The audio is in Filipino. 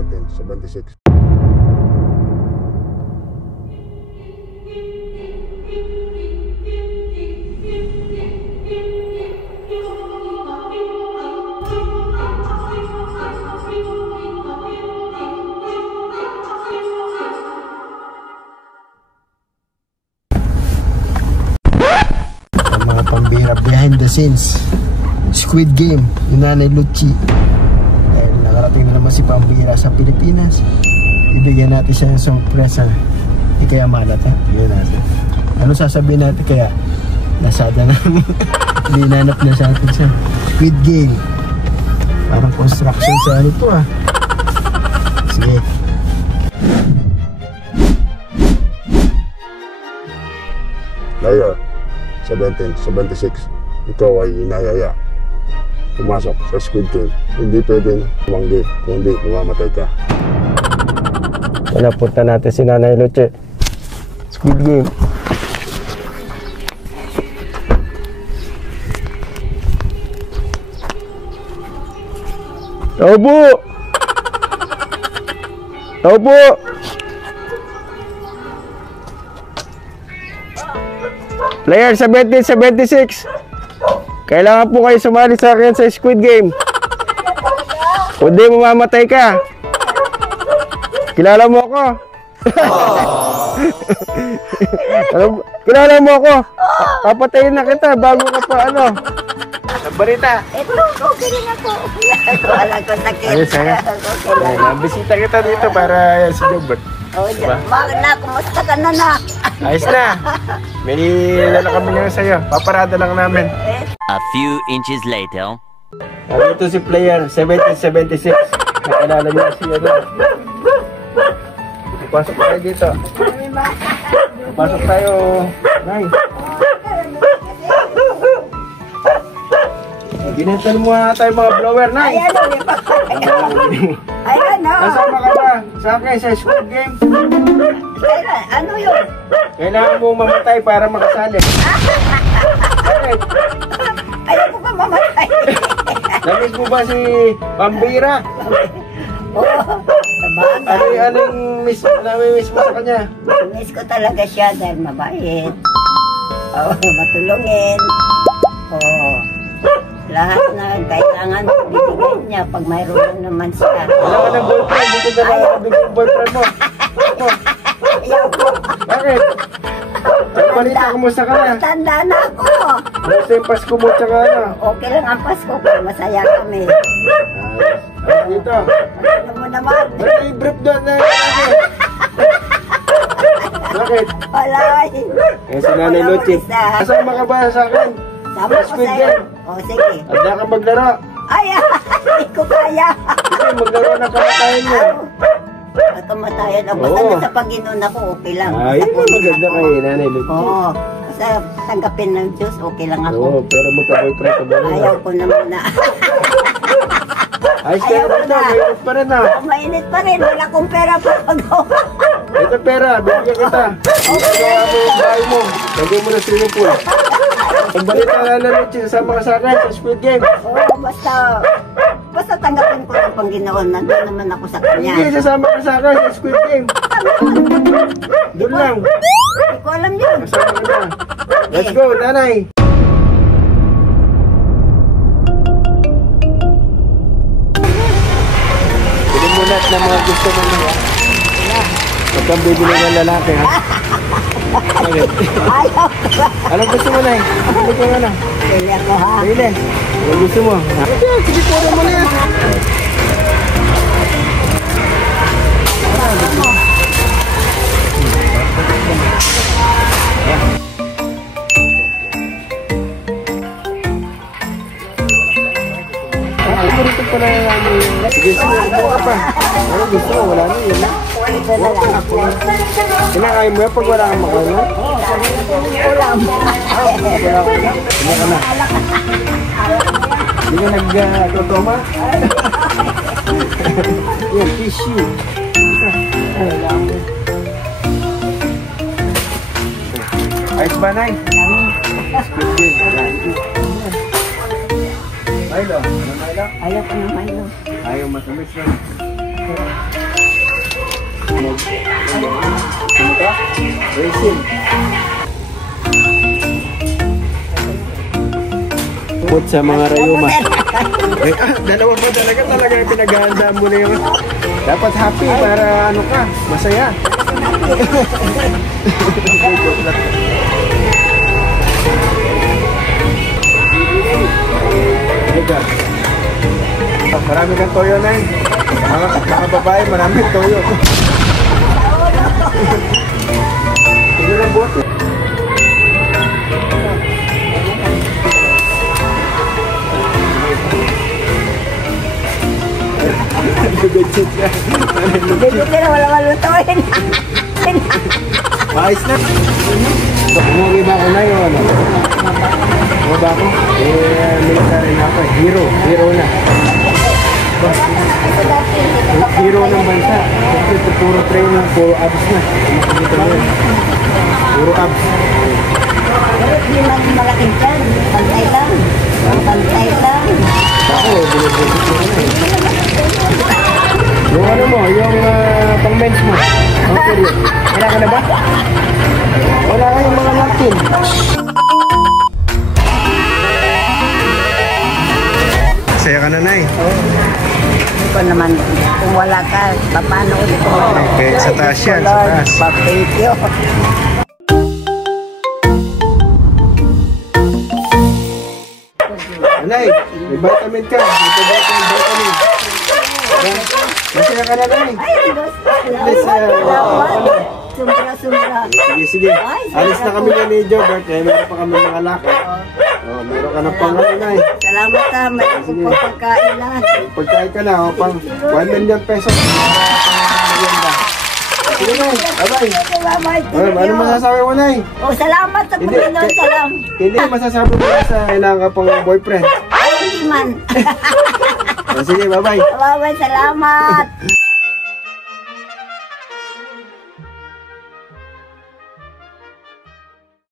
1776. Mga pambira behind the scenes Squid Game ni Nanay Luchi. Dahil nakarating na naman si Pambira sa Pilipinas, ibigyan natin siya ng sorpresa. Hindi kaya malat ha? Ibigyan natin. Ano sasabihin natin kaya? Nasada na hindi nanap na sa atin sa Squid Game. Parang construction sa ano to ah. Sige. Layer 1776. Ikaw ay inayaya pumasok sa Squid Game. Hindi pwedeng tumanggi kundi mamamatay ka. Pinapunta natin si Nanay Luchi. Squid Game. Taubo! Taubo! Player 1776. Kailangan po kayo sumali sa akin sa Squid Game. Kundi mamamatay ka. Kilala mo ako? Kilala mo ako? Papatayin na kita bago ka pa ano. Ang balita. Ito, okay rin ako. Wala ko sakit. Ayos, ayos. Bisita kita dito para si Jobert. Oh, diba? Na, kumusta ka na na? Ayos na. May nilala kami ngayon sa'yo. Paparada lang namin. A few inches later. Ito si player 1776. Nakilala niya si ano. Pasok tayo dito. Pasok tayo. Nay. Ginental mo nga tayo mga blower, Nay. Ayan o, di ba? Ayan o. Kasama ka ba sa akin sa Squid Game? Ano yun? Kailangan mo mamatay para makasali. Bakit? Ayaw ko pa mamatay. Namiss mo ba si Pambira? Oo. Anong miss mo sa kanya? Miss ko talaga siya dahil mabait. Oo, matulungin. Oo. Lahat na kailangan bibigyan niya pag mayroon lang naman siya. Wala ka ng boyfriend, dito na lang ang bigyan boyfriend mo. Ayaw ko. Bakit? Ang balita, kumusta ka na? Tanda na ako. Kumusta yung Pasko mo tsaka ano? Okay lang ang Pasko ko. Masaya kami. Dito. Ano mo naman? May brief doon na yun. Bakit? Wala. Eh, si Nanay Luchi. Kasama ka ba sa akin? Sama ko sa'yo. O, sige. Handa ka maglaro. Ay, hindi ko kaya. Sige, maglaro ng kamatayan mo. At kamatayan ako. Basta Oo. sa Panginoon ako, okay lang. Ay, maganda kay Nanay Luchi. Oo. Basta tanggapin ng Diyos, okay lang ako. Oo, pero magka-boyfriend ka ba rin? Ayaw ko naman na. Ayos ka naman na, mainit pa rin na. Mainit pa rin. Wala akong pera pa pagawa. Ito pera, bibigyan kita. Ito mo yung bahay mo. Lagay mo na swimming pool. Ang balita na Luchi, kasama ka sa akin sa Squid Game. Oo, basta tanggapin ko ng Panginoon. Nandun naman ako sa kanya. Hindi, sasama ka sa akin sa Squid Game. Doon lang. Hindi ko alam yun. Kasama ka na. Let's go, Nanay. Bilhin mo lahat ng mga gusto mo niya. Huwag kang bibili ng lalaki, ha? Bakit? Ayaw ko. Anong gusto mo, Nay? Bili ko na. Pili ako, ha? Bili. Anong gusto mo? Sige po naman yan. Ito pala yung sige, ano ka pa? Ano gusto mo? Wala na yun, ha? Kinakain mo yan pag wala kang makain, ha? Ulam. Hindi ka na. Hindi ka nag-totoma? Yan, tissue. Ayos ba, Nay? Milo? Ano Milo? Ayaw ko ng Milo. Ayaw matamis na. Racing. Put sa mga rayuma. Dalawa pa talaga yung pinag-ahanda mo na yun. Dapat happy para ano ka, masaya. Marami kang toyo na eh. Mga babae, marami toyo. Tignan ang bote. Bibigyan na wala malutuin. Ayos na. Umuwi ba ako na yun? Umuwi ba ako? Military na ako eh. Hero na. Hero ng bansa. Ito puro training, puro abs na. Dito na yun. Puro abs. Pero hindi man malaking dyan. Pantay lang. Pantay lang. Ako, binibigit ko na eh. Yung ano mo, yung pang-mens mo. Ang period. Kailangan na ba? Wala kayong mga napkin. Saya ka na, Nay. Hindi ko naman, kung wala ka, paano ulit ko wala? Okay, sa taas yan, sa taas. Thank you. Nay, may vitamin ka. May vitamin. Masaya ka na, Nay. Sumbra. Sige. Alis na kami ni Jobert. Meron pa kami mga lakad. Meron ka ng pangano, Nay. Salamat ha, may pagkainan. Pagkain ka na, pang 1 million pesos. Sige, Nay. Bye-bye. Salamat. Ano masasabi mo, Nay? Oh, salamat sa Panginoon. Salamat. Hindi, masasabi mo sa kailangan ka pang boyfriend. Ay, hindi man. Sige, bye-bye. Bye-bye, salamat.